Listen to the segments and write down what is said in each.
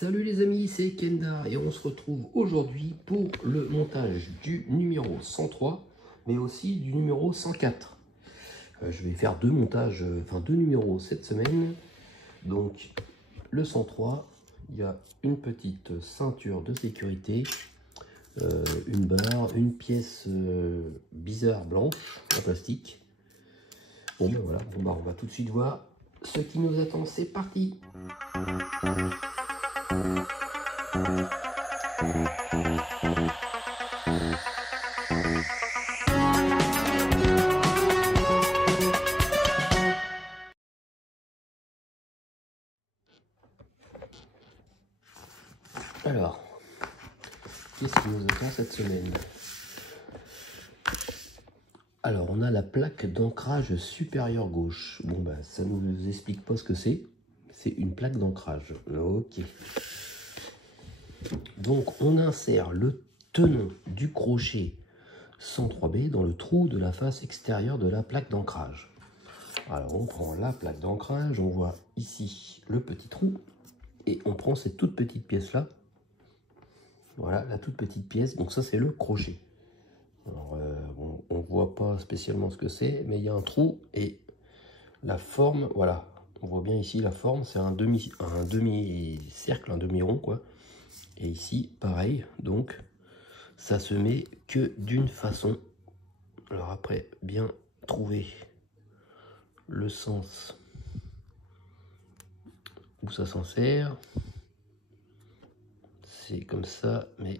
Salut les amis, c'est Kenda et on se retrouve aujourd'hui pour le montage du numéro 103 mais aussi du numéro 104. Je vais faire deux montages, deux numéros cette semaine. Donc le 103, il y a une petite ceinture de sécurité, une barre, une pièce bizarre blanche en plastique. Bon ben voilà, on va tout de suite voir ce qui nous attend, c'est parti. Alors, qu'est-ce qui nous attend cette semaine? Alors, on a la plaque d'ancrage supérieure gauche. Bon, ben, ça ne nous explique pas ce que c'est. C'est une plaque d'ancrage. Ok. Donc, on insère le tenon du crochet 103B dans le trou de la face extérieure de la plaque d'ancrage. Alors, on prend la plaque d'ancrage, on voit ici le petit trou, et on prend cette toute petite pièce-là. Voilà, la toute petite pièce. Donc ça, c'est le crochet. Alors, on ne voit pas spécialement ce que c'est, mais il y a un trou et la forme, voilà. On voit bien ici la forme, c'est un demi-cercle, un demi-rond, quoi. Et ici, pareil, donc, ça se met que d'une façon. Alors après, bien trouver le sens où ça s'en sert. C'est comme ça, mais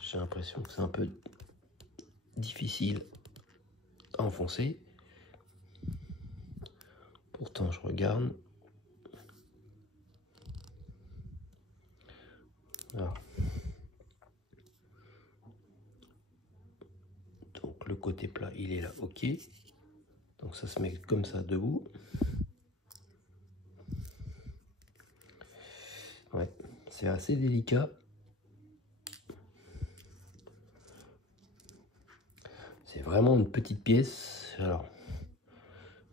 j'ai l'impression que c'est un peu difficile à enfoncer. Pourtant, je regarde. Alors. Donc le côté plat, il est là, ok. Donc ça se met comme ça debout. Ouais, c'est assez délicat. C'est vraiment une petite pièce. Alors,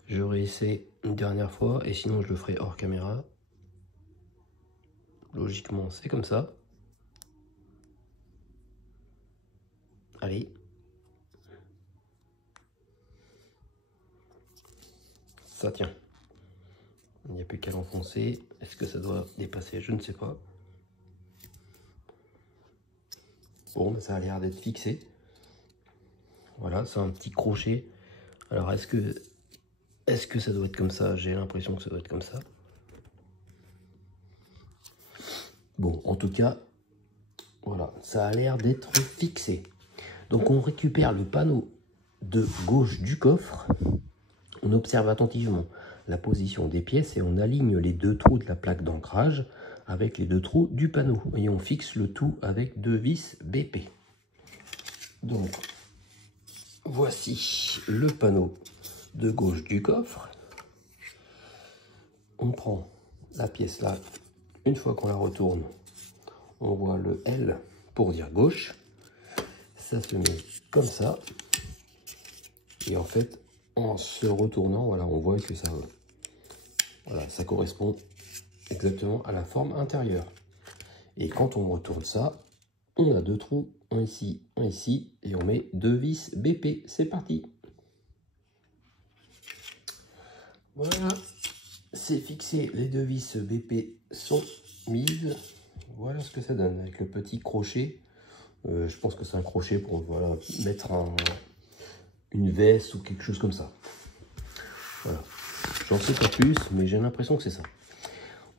j'aurais essayé une dernière fois et sinon je le ferai hors caméra. Logiquement, c'est comme ça. Allez. Ça tient. Il n'y a plus qu'à l'enfoncer. Est-ce que ça doit dépasser? Je ne sais pas. Bon, ça a l'air d'être fixé. Voilà, c'est un petit crochet. Alors, est-ce que ça doit être comme ça? J'ai l'impression que ça doit être comme ça. Bon, en tout cas, voilà, ça a l'air d'être fixé. Donc on récupère le panneau de gauche du coffre. On observe attentivement la position des pièces et on aligne les deux trous de la plaque d'ancrage avec les deux trous du panneau. Et on fixe le tout avec deux vis BP. Donc, voici le panneau de gauche du coffre. On prend la pièce là. Une fois qu'on la retourne, on voit le L pour dire gauche. Ça se met comme ça. Et en fait, en se retournant, voilà, on voit que voilà, ça correspond exactement à la forme intérieure. Et quand on retourne ça, on a deux trous, un ici, et on met deux vis BP. C'est parti. Voilà, c'est fixé, les deux vis BP sont mises. Voilà ce que ça donne avec le petit crochet. Je pense que c'est un crochet pour voilà, mettre une veste ou quelque chose comme ça. Voilà, j'en sais pas plus, mais j'ai l'impression que c'est ça.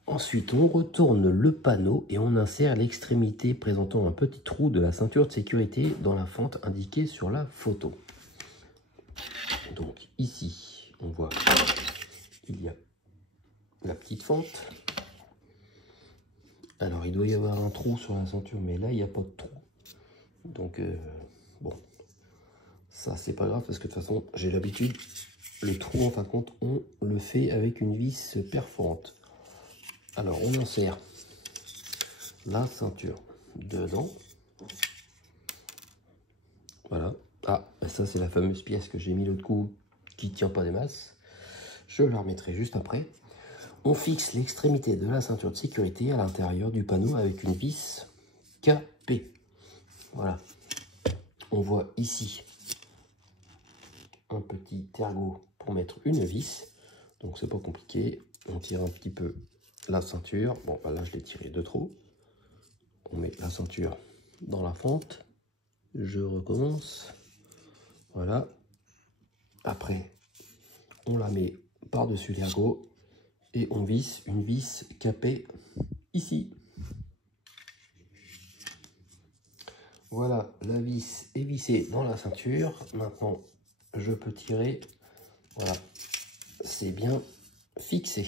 Ensuite, on retourne le panneau et on insère l'extrémité présentant un petit trou de la ceinture de sécurité dans la fente indiquée sur la photo. Donc ici, on voit qu'il y a la petite fente. Alors, il doit y avoir un trou sur la ceinture, mais là, il n'y a pas de trou. Donc, bon, ça, c'est pas grave parce que de toute façon, j'ai l'habitude. Le trou, en fin de compte, on le fait avec une vis perforante. Alors, on insère la ceinture dedans. Voilà. Ah, ça, c'est la fameuse pièce que j'ai mis l'autre coup qui ne tient pas des masses. Je la remettrai juste après. on fixe l'extrémité de la ceinture de sécurité à l'intérieur du panneau avec une vis capée. Voilà. On voit ici un petit ergot pour mettre une vis. Donc c'est pas compliqué. On tire un petit peu la ceinture. Bon, bah là je l'ai tiré de trop. On met la ceinture dans la fente. Je recommence. Voilà. Après, on la met par-dessus l'ergot et on visse une vis capée ici. Voilà, la vis est vissée dans la ceinture. Maintenant, je peux tirer. Voilà, c'est bien fixé.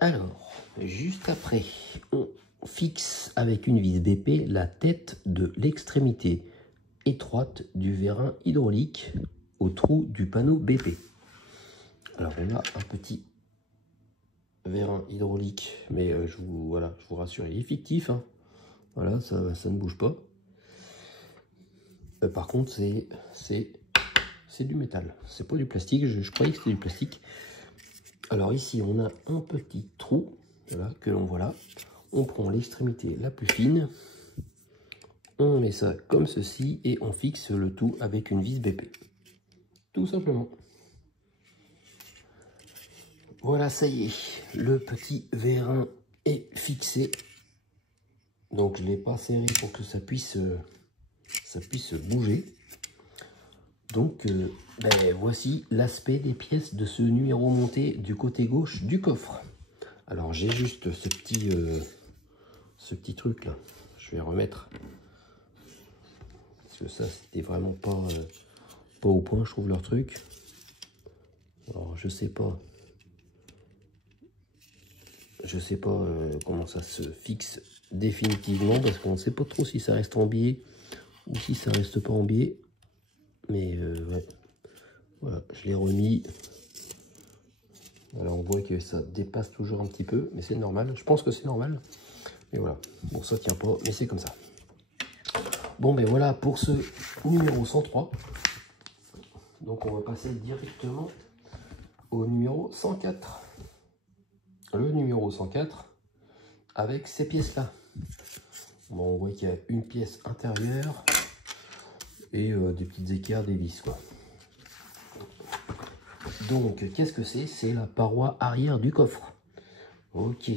Alors, juste après, on fixe avec une vis BP la tête de l'extrémité étroite du vérin hydraulique au trou du panneau BP. Alors, on a un petit vérin hydraulique, mais je vous rassure, il est fictif, hein. Voilà, ça ne bouge pas. Par contre, c'est du métal, c'est pas du plastique. Je croyais que c'était du plastique. Alors ici, on a un petit trou, voilà, que l'on voit là. On prend l'extrémité la plus fine, on met ça comme ceci et on fixe le tout avec une vis BP. Tout simplement. Voilà, ça y est, le petit vérin est fixé. Donc je ne l'ai pas serré pour que ça puisse bouger. Donc voici l'aspect des pièces de ce numéro monté du côté gauche du coffre. Alors j'ai juste ce petit truc là, je vais remettre. Parce que ça c'était vraiment pas au point, je trouve, leur truc. Alors je sais pas comment ça se fixe définitivement, parce qu'on ne sait pas trop si ça reste en biais ou si ça reste pas en biais. Mais ouais, voilà, je l'ai remis. Voilà, on voit que ça dépasse toujours un petit peu, mais c'est normal. Je pense que c'est normal. Mais voilà, bon, ça tient pas, mais c'est comme ça. Bon, ben voilà pour ce numéro 103. Donc on va passer directement au numéro 104. Le numéro 104 avec ces pièces-là. Bon, on voit qu'il y a une pièce intérieure et des petites équerres, des vis, quoi. Donc, qu'est-ce que c'est? C'est la paroi arrière du coffre. Ok.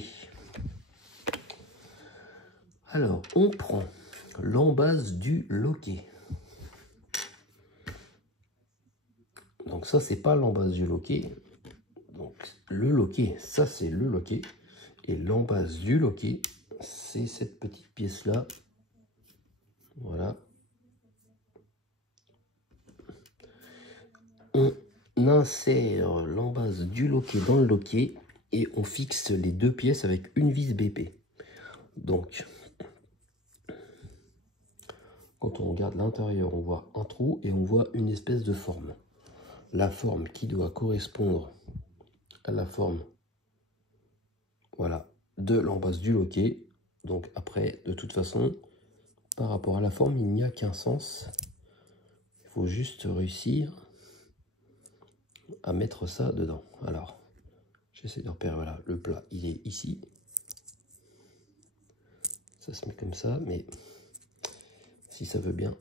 Alors, on prend l'embase du loquet. Donc ça, c'est pas l'embase du loquet. Donc, le loquet, ça, c'est le loquet. Et l'embase du loquet, c'est cette petite pièce-là. Voilà. On insère l'embase du loquet dans le loquet et on fixe les deux pièces avec une vis BP. Donc, quand on regarde l'intérieur, on voit un trou et on voit une espèce de forme. La forme qui doit correspondre à la forme, voilà, de l'embase du loquet. Donc après, de toute façon, par rapport à la forme, il n'y a qu'un sens. Il faut juste réussir à mettre ça dedans. Alors, j'essaie de repérer, voilà, le plat, il est ici. Ça se met comme ça, mais si ça veut bien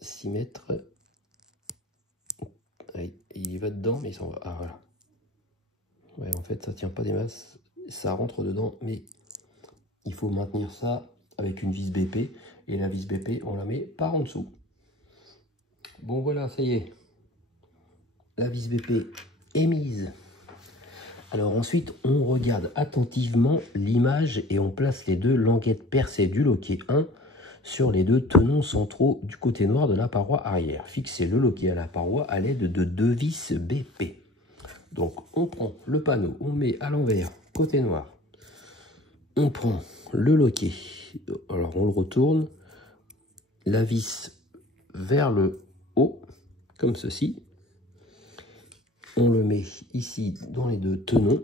s'y mettre, il y va dedans, mais il s'en va. Ah, voilà. Ouais, en fait, ça tient pas des masses, ça rentre dedans, mais il faut maintenir ça avec une vis BP, et la vis BP, on la met par en dessous. Bon, voilà, ça y est, la vis BP est mise. Alors ensuite, on regarde attentivement l'image et on place les deux languettes percées du loquet 1 sur les deux tenons centraux du côté noir de la paroi arrière. Fixez le loquet à la paroi à l'aide de deux vis BP. Donc on prend le panneau, on met à l'envers, côté noir. On prend le loquet, alors on le retourne, la vis vers le haut, comme ceci. On le met ici dans les deux tenons,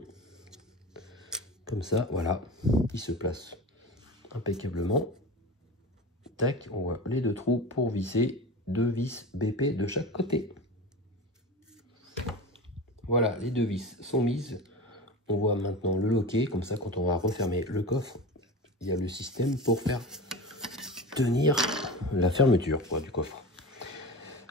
comme ça, voilà, il se place impeccablement. Tac, on voit les deux trous pour visser, deux vis BP de chaque côté. voilà, les deux vis sont mises. On voit maintenant le loquet, comme ça quand on va refermer le coffre, il y a le système pour faire tenir la fermeture quoi, du coffre.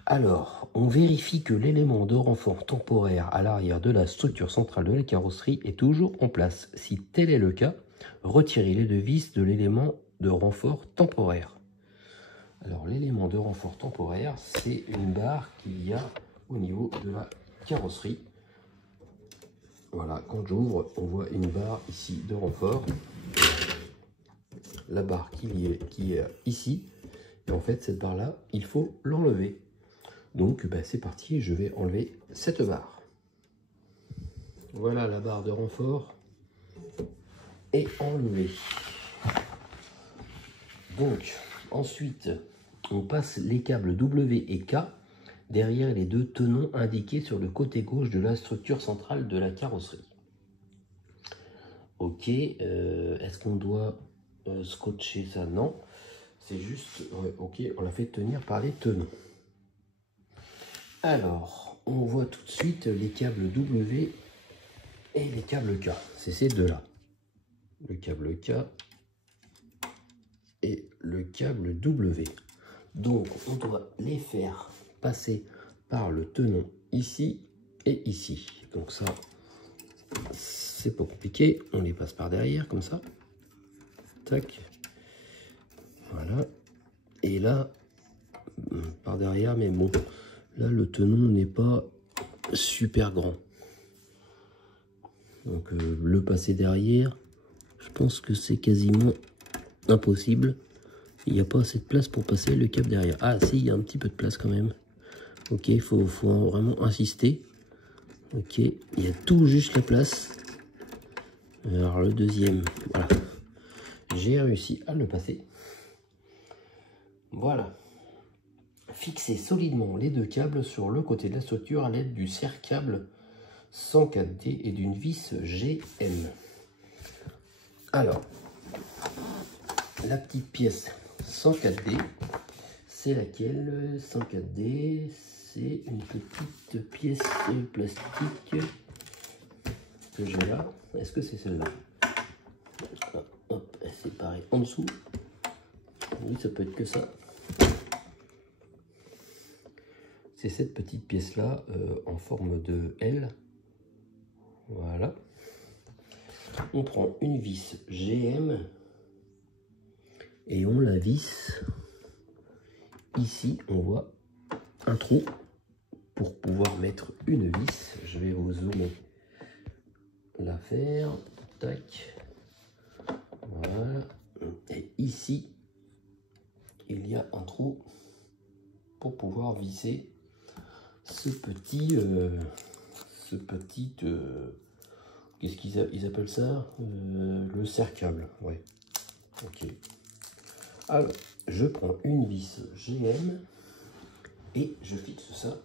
Alors, on vérifie que l'élément de renfort temporaire à l'arrière de la structure centrale de la carrosserie est toujours en place. Si tel est le cas, retirez les deux vis de l'élément de renfort temporaire. Alors, l'élément de renfort temporaire, c'est une barre qu'il y a au niveau de la carrosserie. Voilà, quand j'ouvre, on voit une barre ici de renfort. La barre qui est ici. Et en fait, cette barre-là, il faut l'enlever. Donc, c'est parti, je vais enlever cette barre. Voilà, la barre de renfort est enlevée. Donc, ensuite, on passe les câbles W et K derrière les deux tenons indiqués sur le côté gauche de la structure centrale de la carrosserie. Ok, est-ce qu'on doit scotcher ça? Non, c'est juste, ouais, ok, on l'a fait tenir par les tenons. Alors, on voit tout de suite les câbles W et les câbles K. C'est ces deux-là. Le câble K et le câble W. Donc, on doit les faire passer par le tenon ici et ici. Donc ça, c'est pas compliqué. On les passe par derrière, comme ça. Tac. Voilà. Et là, par derrière, mais bon, là, le tenon n'est pas super grand. Donc, le passer derrière, je pense que c'est quasiment impossible. Il n'y a pas assez de place pour passer le câble derrière. Ah si, il y a un petit peu de place quand même. Ok, il faut vraiment insister. Ok, il y a tout juste la place. Alors le deuxième, voilà. J'ai réussi à le passer. Voilà. Fixez solidement les deux câbles sur le côté de la structure à l'aide du serre-câble 104D et d'une vis GM. Alors, la petite pièce 104D, c'est laquelle? 104D, c'est une petite pièce plastique que j'ai là. Est-ce que c'est celle-là? Hop, c'est pareil en dessous. Oui, ça peut être que ça. C'est cette petite pièce-là en forme de L. Voilà. On prend une vis GM et on la visse. Ici, on voit un trou pour pouvoir mettre une vis. Je vais vous zoomer la faire. Tac. Voilà. Et ici, il y a un trou pour pouvoir visser ce petit qu'est-ce qu'ils appellent ça, le serre-câble. Ouais. Ok. Alors, je prends une vis GM et je fixe ça.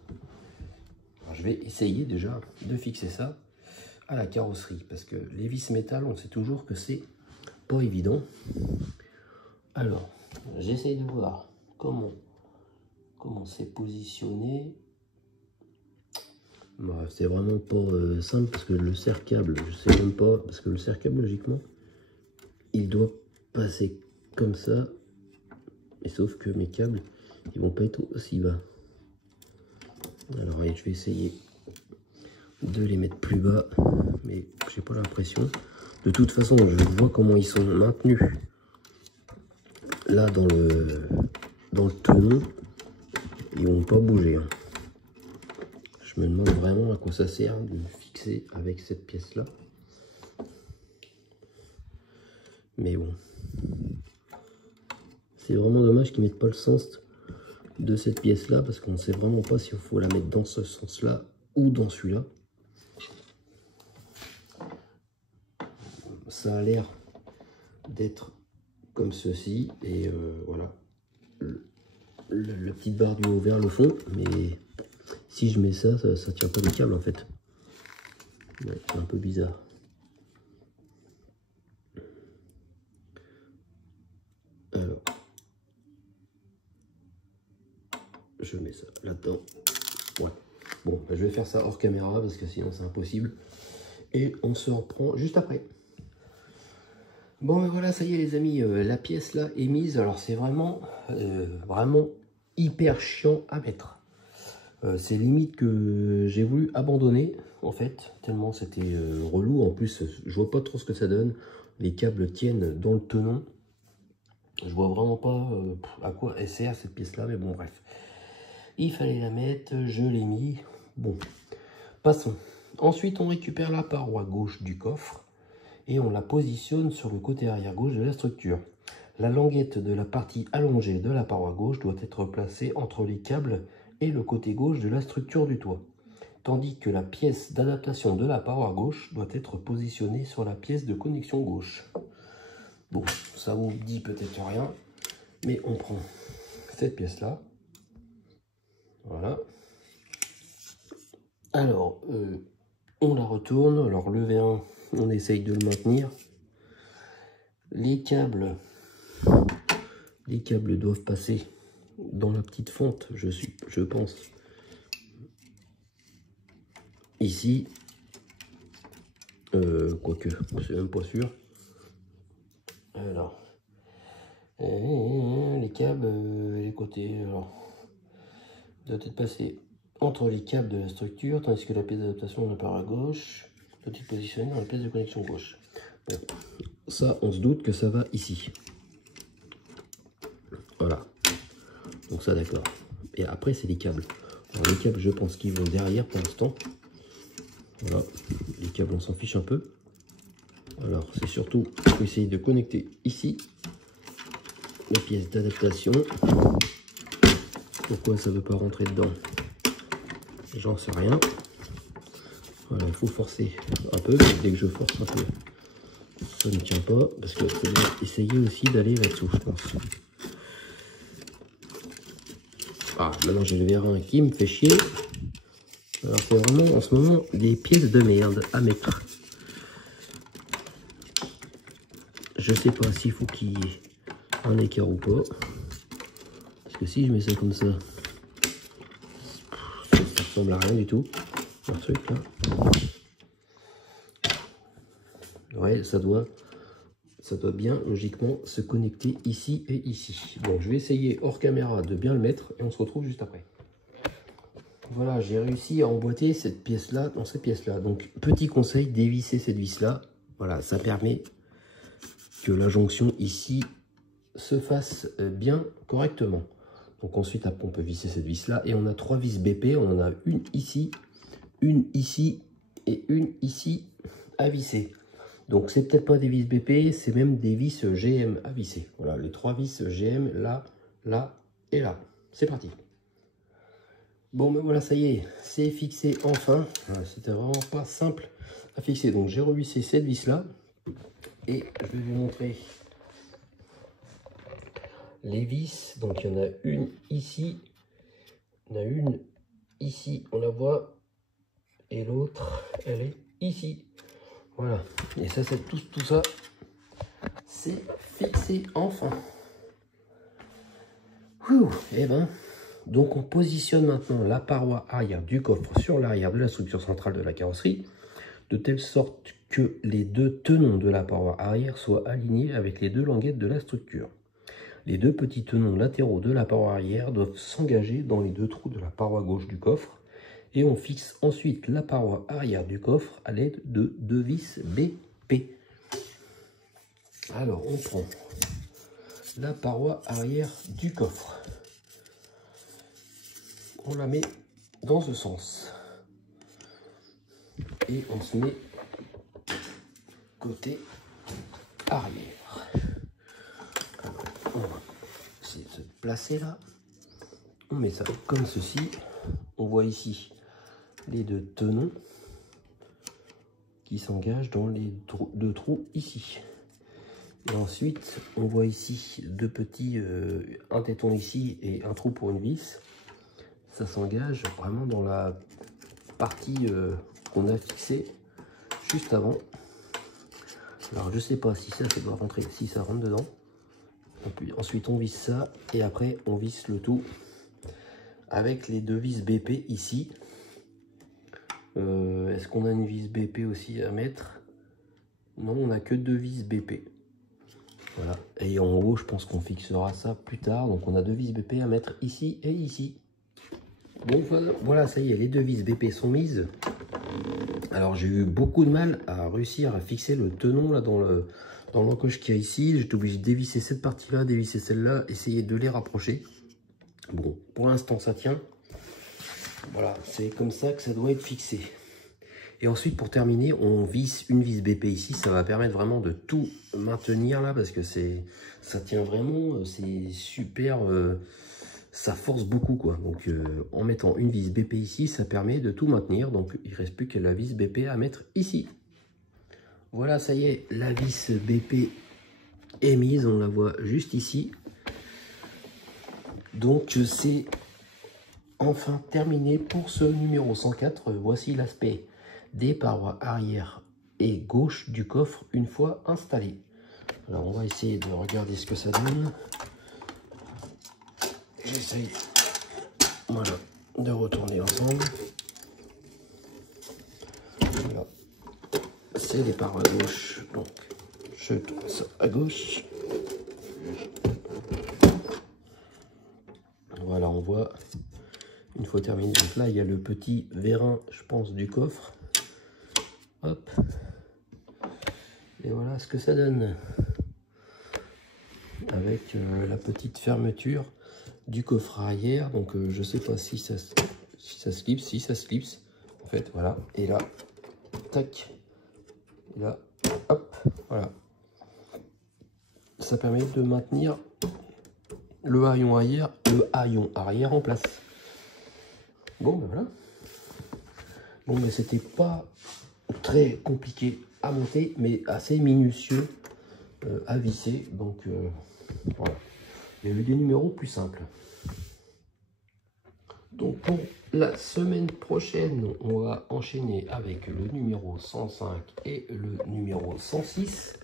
Alors, je vais essayer déjà de fixer ça à la carrosserie parce que les vis métal, on sait toujours que c'est pas évident. Alors, j'essaye de voir comment c'est positionné. Bah, c'est vraiment pas simple parce que le serre-câble, je sais même pas, parce que le serre-câble logiquement, il doit passer comme ça. Et sauf que mes câbles, ils vont pas être aussi bas. Alors allez, je vais essayer de les mettre plus bas, mais j'ai pas l'impression. De toute façon, je vois comment ils sont maintenus. Là, dans le tenon, ils vont pas bouger. Hein. Je me demande vraiment à quoi ça sert de fixer avec cette pièce-là. Mais bon. C'est vraiment dommage qu'ils mettent pas le sens de cette pièce-là parce qu'on ne sait vraiment pas s'il faut la mettre dans ce sens-là ou dans celui-là. Ça a l'air d'être comme ceci et voilà. La petite barre du haut vers le fond, mais si je mets ça tient pas les câbles en fait. Ouais, c'est un peu bizarre. Alors, je mets ça là-dedans. Ouais. Bon, bah, je vais faire ça hors caméra parce que sinon c'est impossible. Et on se reprend juste après. Bon, ben voilà, ça y est les amis, la pièce là est mise. Alors c'est vraiment, vraiment hyper chiant à mettre. C'est limite que j'ai voulu abandonner en fait, tellement c'était relou. En plus, je vois pas trop ce que ça donne. Les câbles tiennent dans le tenon. Je vois vraiment pas à quoi elle sert cette pièce là, mais bon, bref. Il fallait la mettre, je l'ai mis. Bon, passons. Ensuite, on récupère la paroi gauche du coffre et on la positionne sur le côté arrière gauche de la structure. La languette de la partie allongée de la paroi gauche doit être placée entre les câbles et le côté gauche de la structure du toit, tandis que la pièce d'adaptation de la paroi gauche doit être positionnée sur la pièce de connexion gauche. Bon, ça vous dit peut-être rien, mais on prend cette pièce-là. Voilà. Alors, on la retourne. Alors, le V1, on essaye de le maintenir. Les câbles doivent passer dans la petite fente, je pense. Ici, quoique, c'est même pas sûr. Alors, les câbles, les côtés, alors, doit être passé entre les câbles de la structure, tandis que la pièce d'adaptation de la paroi gauche doit être positionnée dans la pièce de connexion gauche. Bon, ça, on se doute que ça va ici. Voilà. Donc ça, d'accord. Et après, c'est les câbles. Alors, les câbles, je pense qu'ils vont derrière pour l'instant. Voilà. Les câbles, on s'en fiche un peu. Alors, c'est surtout pour essayer de connecter ici la pièce d'adaptation. Pourquoi ça ne veut pas rentrer dedans? J'en sais rien. Voilà, il faut forcer un peu. Dès que je force un peu, ça ne tient pas. Parce qu'il faut essayer aussi d'aller là-dessous, je pense. Ah, maintenant j'ai le V1 qui me fait chier. Alors c'est vraiment en ce moment des pièces de merde à mettre. Je sais pas s'il faut qu'il y ait un écart ou pas. Parce que si je mets ça comme ça, ça ressemble à rien du tout. Un truc là. Ouais, ça doit bien logiquement se connecter ici et ici. Bon, je vais essayer hors caméra de bien le mettre et on se retrouve juste après. Voilà, j'ai réussi à emboîter cette pièce là dans cette pièce là. Donc petit conseil, dévisser cette vis là. Voilà, ça permet que la jonction ici se fasse bien correctement. Donc ensuite après, on peut visser cette vis là et on a 3 vis BP. On en a une ici et une ici à visser. Donc c'est peut-être pas des vis BP, c'est même des vis GM à visser. Voilà, les 3 vis GM là, là et là. C'est parti. Bon ben voilà, ça y est, c'est fixé enfin. C'était vraiment pas simple à fixer. Donc j'ai revissé cette vis là et je vais vous montrer les vis. Donc il y en a une ici, il y en a une ici, on la voit, et l'autre elle est ici. Voilà, et ça c'est tout ça, c'est fixé enfin. Et ben, donc on positionne maintenant la paroi arrière du coffre sur l'arrière de la structure centrale de la carrosserie, de telle sorte que les deux tenons de la paroi arrière soient alignés avec les deux languettes de la structure. Les deux petits tenons latéraux de la paroi arrière doivent s'engager dans les deux trous de la paroi gauche du coffre. Et on fixe ensuite la paroi arrière du coffre à l'aide de 2 vis BP. Alors on prend la paroi arrière du coffre. On la met dans ce sens. Et on se met côté arrière. Alors, on va essayer de se placer là. On met ça comme ceci. On voit ici les deux tenons qui s'engagent dans les deux trous ici. Et ensuite, on voit ici deux petits, un téton ici et un trou pour une vis. Ça s'engage vraiment dans la partie qu'on a fixée juste avant. Alors je sais pas si ça doit rentrer, si ça rentre dedans. Et puis ensuite on visse ça et après on visse le tout avec les deux vis BP ici. Est-ce qu'on a une vis BP aussi à mettre? Non, on n'a que 2 vis BP. Voilà. Et en haut, je pense qu'on fixera ça plus tard. Donc on a 2 vis BP à mettre ici et ici. Bon, voilà, ça y est, les 2 vis BP sont mises. Alors j'ai eu beaucoup de mal à réussir à fixer le tenon là dans l'encoche qu'il y a ici. J'étais obligé de dévisser cette partie-là, dévisser celle-là, essayer de les rapprocher. Bon, pour l'instant ça tient. Voilà, c'est comme ça que ça doit être fixé. Et ensuite, pour terminer, on visse une vis BP ici. Ça va permettre vraiment de tout maintenir là, parce que ça tient vraiment, c'est super, ça force beaucoup quoi. Donc en mettant une vis BP ici, ça permet de tout maintenir. Donc il ne reste plus que la vis BP à mettre ici. Voilà, ça y est, la vis BP est mise. On la voit juste ici. Donc c'est enfin terminé pour ce numéro 104. Voici l'aspect des parois arrière et gauche du coffre une fois installé. Alors on va essayer de regarder ce que ça donne. J'essaye, voilà, de retourner ensemble. Voilà, c'est les parois à gauche, donc je tourne ça à gauche. Voilà, on voit une fois terminé. Donc là il y a le petit vérin, je pense, du coffre. Hop, et voilà ce que ça donne avec la petite fermeture du coffre arrière. Donc je sais pas si ça se clipse, si ça se clipse en fait, voilà. Et là, tac, et là, hop, voilà. Ça permet de maintenir le haillon arrière en place. Bon ben voilà. Bon ben c'était pas très compliqué à monter, mais assez minutieux à visser. Donc voilà, il y a eu des numéros plus simples. Donc pour la semaine prochaine, on va enchaîner avec le numéro 105 et le numéro 106.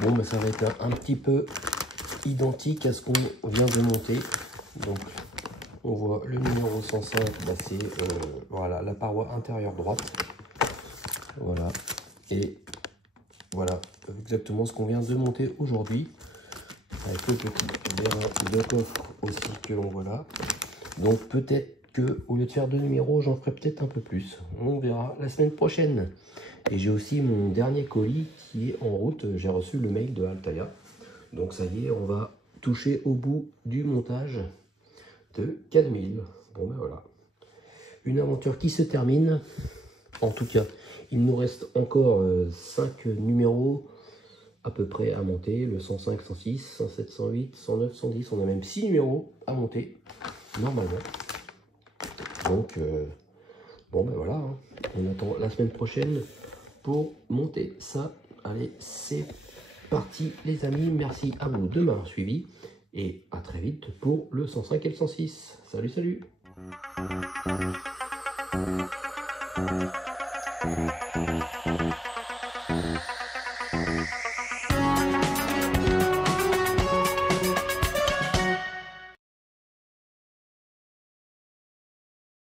Bon ben ça va être un petit peu identique à ce qu'on vient de monter. Donc on voit le numéro 105, bah, c'est voilà, la paroi intérieure droite. Voilà, et voilà exactement ce qu'on vient de monter aujourd'hui, avec le petit vérin de coffre aussi que l'on voit là. Donc peut-être que au lieu de faire 2 numéros, j'en ferai peut-être un peu plus. On verra la semaine prochaine. Et j'ai aussi mon dernier colis qui est en route. J'ai reçu le mail de Altaïa. Donc ça y est, on va toucher au bout du montage de 4000. Bon ben voilà, une aventure qui se termine. En tout cas, il nous reste encore 5 numéros à peu près à monter. Le 105, 106, 107, 108, 109, 110. On a même 6 numéros à monter, normalement. Donc, bon ben voilà, hein. On attend la semaine prochaine pour monter ça. Allez, c'est parti les amis. Merci à vous de m'avoir suivi. Et à très vite pour le 105 et le 106. Salut, salut! Thank you.